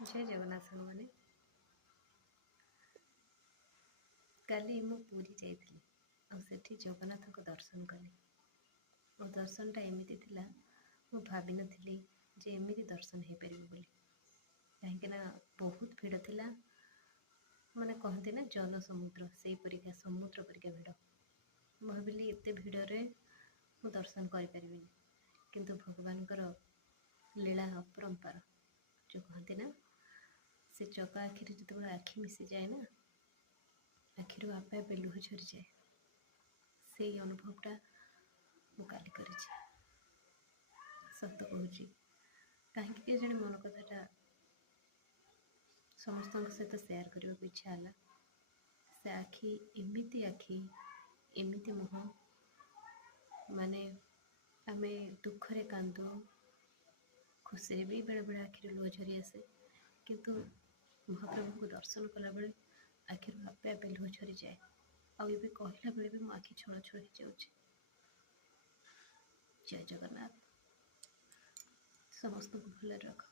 जय जगन्नाथ साଙ୍ଗ ମାନେ କାଲି ମୁଁ ପୁରୀ ଯାଇଥିଲି ଆଉ ସେଠି ଜଗନ୍ନାଥଙ୍କ ଦର୍ଶନ କଲି। ମୋ ଦର୍ଶନଟା ଏମିତି ଥିଲା, ମୁଁ ଭାବିନଥିଲି ଯେ ଏମିତି ଦର୍ଶନ ହେଇପାରିବ ବୋଲି। କାହିଁକିନା ବହୁତ ଭିଡ଼ ଥିଲା। ମାନେ କହନ୍ତି ନା ଜନ ସମୁଦ୍ର, ସେଇ ପରିକା ସମୁଦ୍ର ପରିକା ଭିଡ଼। ମୁଁ ଭାବିଲି ଏତେ ଭିଡ଼ରେ ମୁଁ ଦର୍ଶନ କରିପାରିବିନି, କିନ୍ତୁ ଭଗବାନଙ୍କର ଲୀଳା ଅପରମ୍ପାର। ଯେଉଁ କହନ୍ତି ନା, ସେ ଚକା ଆଖିରେ ଯେତେବେଳେ ଆଖି ମିଶିଯାଏ ନା, ଆଖିରୁ ଆପେ ଆପେ ଲୁହ ଝରିଯାଏ। ସେଇ ଅନୁଭବଟା ମୁଁ କାଲି କରିଛି। ସତ କହୁଛି, କାହିଁକି କେଜାଣି ମନ କଥାଟା ସମସ୍ତଙ୍କ ସହିତ ସେୟାର କରିବାକୁ ଇଚ୍ଛା ହେଲା। ସେ ଆଖି, ଏମିତି ମୁହଁ, ମାନେ ଆମେ ଦୁଃଖରେ କାନ୍ଦୁ, ଖୁସିରେ ବି ବେଳେବେଳେ ଆଖିରେ ଲୁହ ଝରି ଆସେ, କିନ୍ତୁ ମହାପ୍ରଭୁଙ୍କୁ ଦର୍ଶନ କଲାବେଳେ ଆଖିରୁ ଆପେ ଆପେ ଲୁହ ଝରିଯାଏ। ଆଉ ଏବେ କହିଲା ବେଳେ ବି ମୋ ଆଖି ଛଳ ଛଳ ହେଇଯାଉଛି। ଜୟ ଜଗନ୍ନାଥ। ସମସ୍ତଙ୍କୁ ଭଲରେ ରଖ।